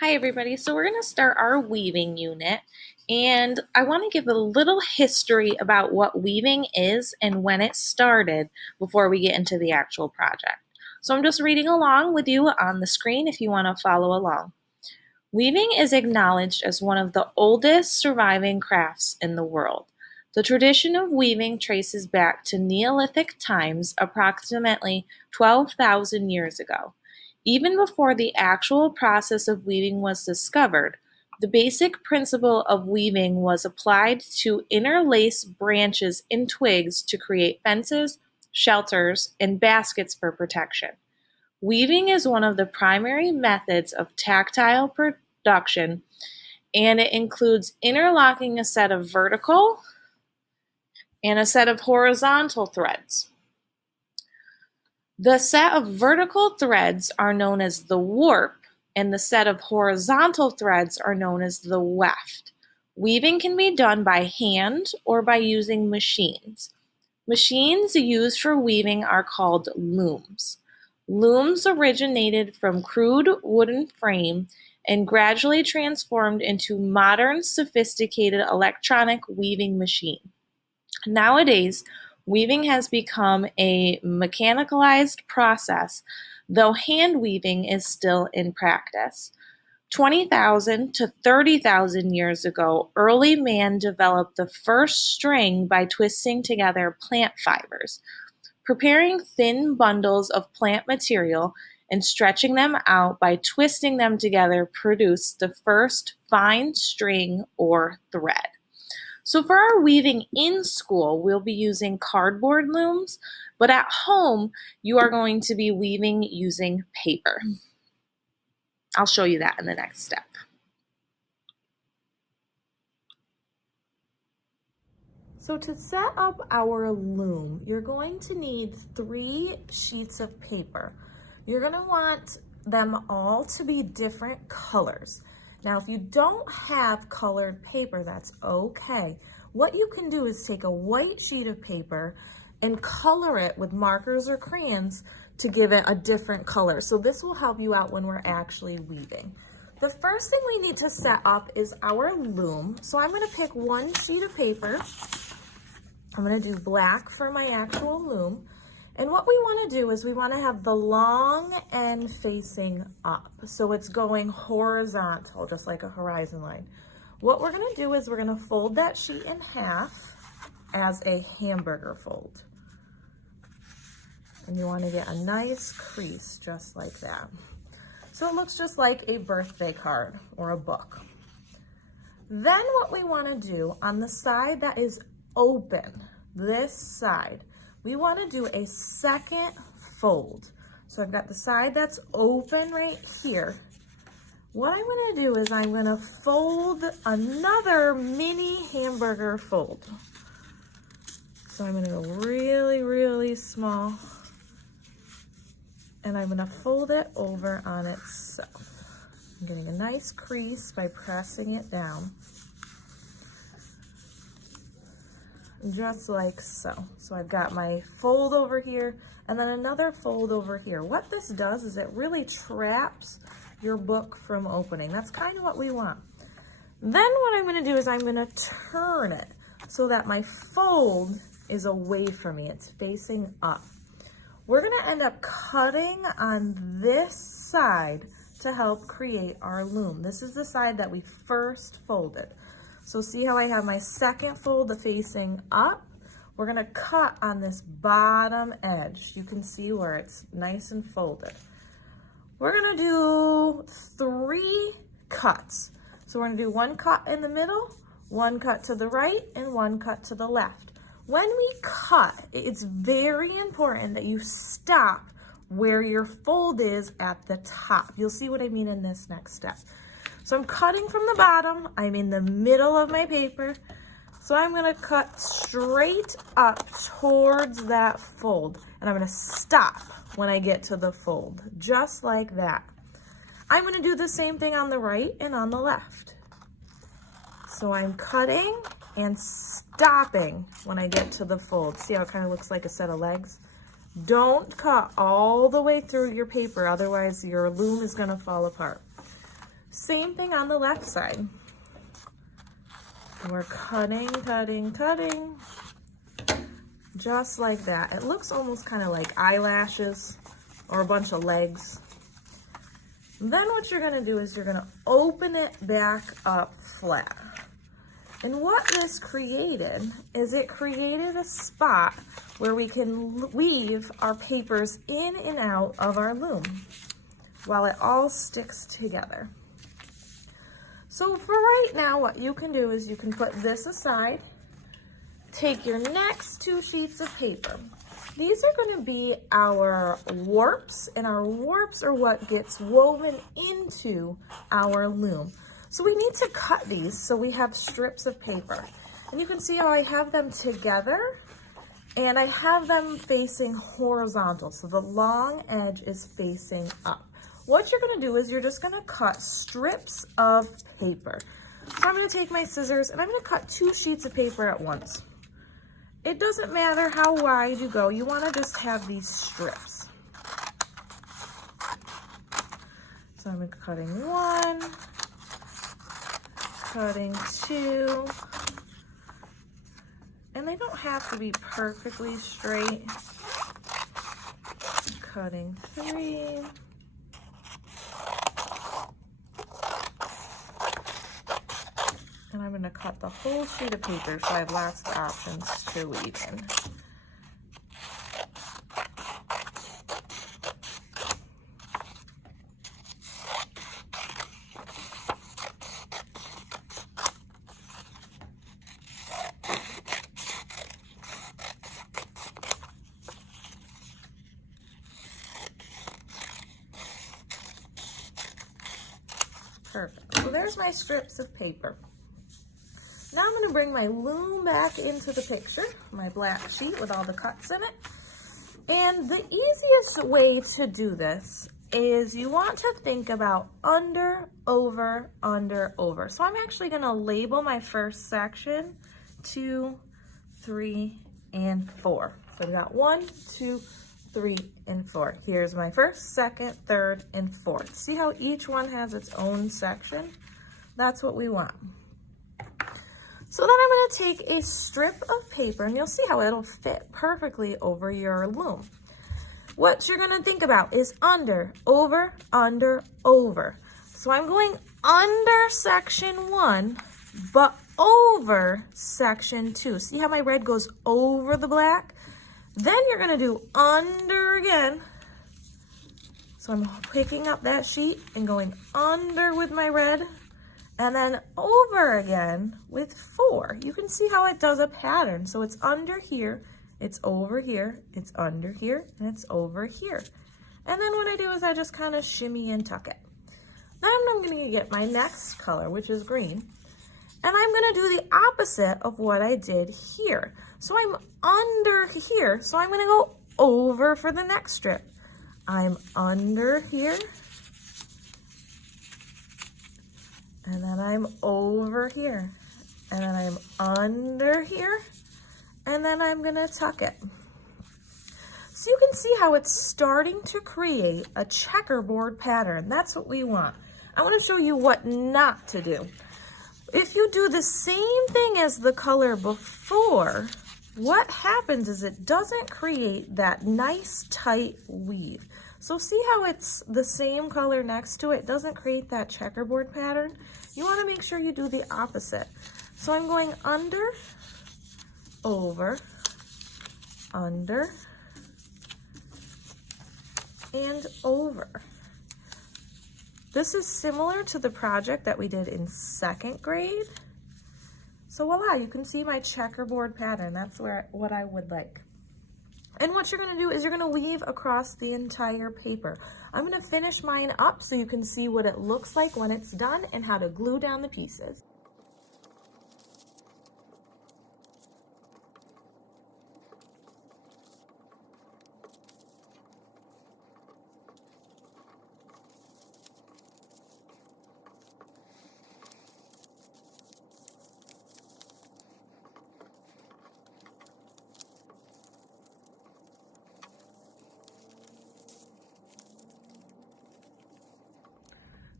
Hi everybody, so we're going to start our weaving unit, and I want to give a little history about what weaving is and when it started before we get into the actual project. So I'm just reading along with you on the screen if you want to follow along. Weaving is acknowledged as one of the oldest surviving crafts in the world. The tradition of weaving traces back to Neolithic times, approximately 12,000 years ago. Even before the actual process of weaving was discovered, the basic principle of weaving was applied to interlace branches and twigs to create fences, shelters, and baskets for protection. Weaving is one of the primary methods of tactile production, and it includes interlocking a set of vertical and a set of horizontal threads. The set of vertical threads are known as the warp, and the set of horizontal threads are known as the weft. Weaving can be done by hand or by using machines. Machines used for weaving are called looms. Looms originated from crude wooden frame and gradually transformed into modern, sophisticated electronic weaving machine. Nowadays, weaving has become a mechanicalized process, though hand weaving is still in practice. 20,000 to 30,000 years ago, early man developed the first string by twisting together plant fibers. Preparing thin bundles of plant material and stretching them out by twisting them together produced the first fine string or thread. So for our weaving in school, we'll be using cardboard looms, but at home, you are going to be weaving using paper. I'll show you that in the next step. So to set up our loom, you're going to need 3 sheets of paper. You're going to want them all to be different colors. Now, if you don't have colored paper, that's okay. What you can do is take a white sheet of paper and color it with markers or crayons to give it a different color. So this will help you out when we're actually weaving. The first thing we need to set up is our loom. So I'm going to pick 1 sheet of paper. I'm going to do black for my actual loom. And what we want to do is we want to have the long end facing up. So it's going horizontal, just like a horizon line. What we're going to do is we're going to fold that sheet in half as a hamburger fold. And you want to get a nice crease just like that. So it looks just like a birthday card or a book. Then what we want to do on the side that is open, this side, we want to do a second fold. So I've got the side that's open right here. What I'm going to do is I'm going to fold another mini hamburger fold. So I'm going to go really, really small. And I'm going to fold it over on itself. I'm getting a nice crease by pressing it down. Just like so. So I've got my fold over here and then another fold over here. What this does is it really traps your book from opening. That's kind of what we want. Then what I'm going to do is I'm going to turn it so that my fold is away from me. It's facing up. We're going to end up cutting on this side to help create our loom. This is the side that we first folded. So see how I have my second fold facing up? We're gonna cut on this bottom edge. You can see where it's nice and folded. We're gonna do 3 cuts. So we're gonna do 1 cut in the middle, 1 cut to the right, and 1 cut to the left. When we cut, it's very important that you stop where your fold is at the top. You'll see what I mean in this next step. So I'm cutting from the bottom. I'm in the middle of my paper. So I'm going to cut straight up towards that fold. And I'm going to stop when I get to the fold, just like that. I'm going to do the same thing on the right and on the left. So I'm cutting and stopping when I get to the fold. See how it kind of looks like a set of legs? Don't cut all the way through your paper, otherwise your loom is going to fall apart. Same thing on the left side. We're cutting, cutting, cutting, just like that. It looks almost kind of like eyelashes or a bunch of legs. Then what you're gonna do is you're gonna open it back up flat. And what this created is it created a spot where we can weave our papers in and out of our loom while it all sticks together. So for right now, what you can do is you can put this aside, take your next 2 sheets of paper. These are going to be our warps, and our warps are what gets woven into our loom. So we need to cut these so we have strips of paper. And you can see how I have them together, and I have them facing horizontal. So the long edge is facing up. What you're gonna do is you're just gonna cut strips of paper. So I'm gonna take my scissors and I'm gonna cut 2 sheets of paper at once. It doesn't matter how wide you go, you wanna just have these strips. So I'm cutting 1, cutting 2, and they don't have to be perfectly straight. Cutting 3. And I'm going to cut the whole sheet of paper so I have lots of options to weave in. Perfect. So there's my strips of paper. Now I'm going to bring my loom back into the picture, my black sheet with all the cuts in it. And the easiest way to do this is you want to think about under, over, under, over. So I'm actually going to label my first section 2, 3, and 4. So I've got 1, 2, 3, and 4. Here's my first, second, third, and fourth. See how each one has its own section? That's what we want. So then I'm going to take a strip of paper, and you'll see how it'll fit perfectly over your loom. What you're going to think about is under, over, under, over. So I'm going under section 1, but over section 2. See how my red goes over the black? Then you're going to do under again. So I'm picking up that sheet and going under with my red, and then over again with 4. You can see how it does a pattern. So it's under here, it's over here, it's under here, and it's over here. And then what I do is I just kind of shimmy and tuck it. Then I'm going to get my next color, which is green, and I'm going to do the opposite of what I did here. So I'm under here, so I'm going to go over for the next strip. I'm under here, and then I'm over here, and then I'm under here, and then I'm gonna tuck it. So you can see how it's starting to create a checkerboard pattern. That's what we want. I wanna show you what not to do. If you do the same thing as the color before, what happens is it doesn't create that nice tight weave. So see how it's the same color next to it? It doesn't create that checkerboard pattern. You want to make sure you do the opposite. So I'm going under, over, under, and over. This is similar to the project that we did in 2nd grade. So voila, you can see my checkerboard pattern. That's what I would like. And what you're gonna do is you're gonna weave across the entire paper. I'm gonna finish mine up so you can see what it looks like when it's done and how to glue down the pieces.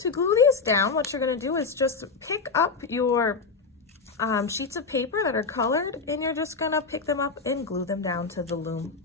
To glue these down, what you're going to do is just pick up your sheets of paper that are colored, and you're just going to pick them up and glue them down to the loom.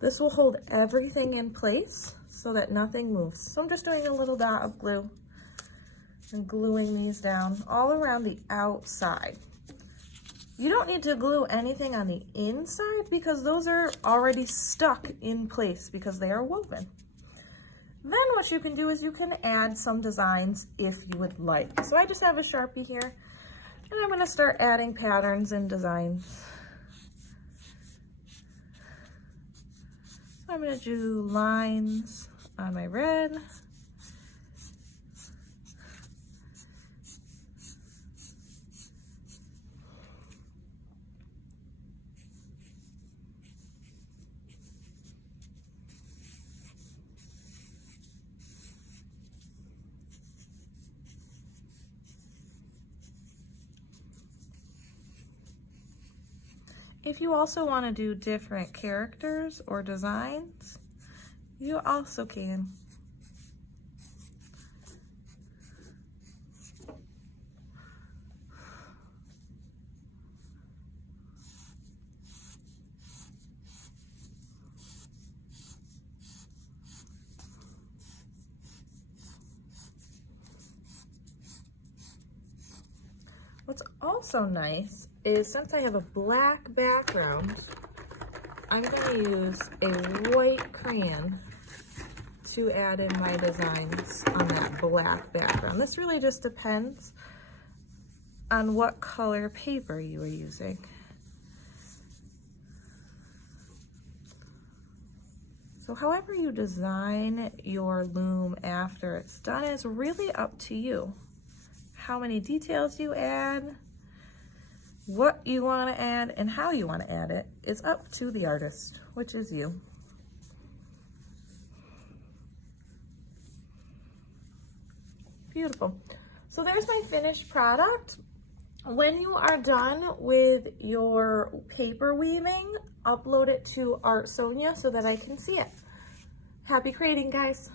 This will hold everything in place so that nothing moves. So I'm just doing a little dot of glue and gluing these down all around the outside. You don't need to glue anything on the inside because those are already stuck in place because they are woven. Then what you can do is you can add some designs if you would like. So I just have a Sharpie here, and I'm going to start adding patterns and designs. So I'm going to do lines on my red. If you also want to do different characters or designs, you also can. What's also nice is, since I have a black background, I'm going to use a white crayon to add in my designs on that black background. This really just depends on what color paper you are using. So however you design your loom after it's done is really up to you. How many details you add, what you want to add, and how you want to add it is up to the artist, which is you. Beautiful. So there's my finished product. When you are done with your paper weaving, upload it to Art Sonia so that I can see it. Happy creating, guys.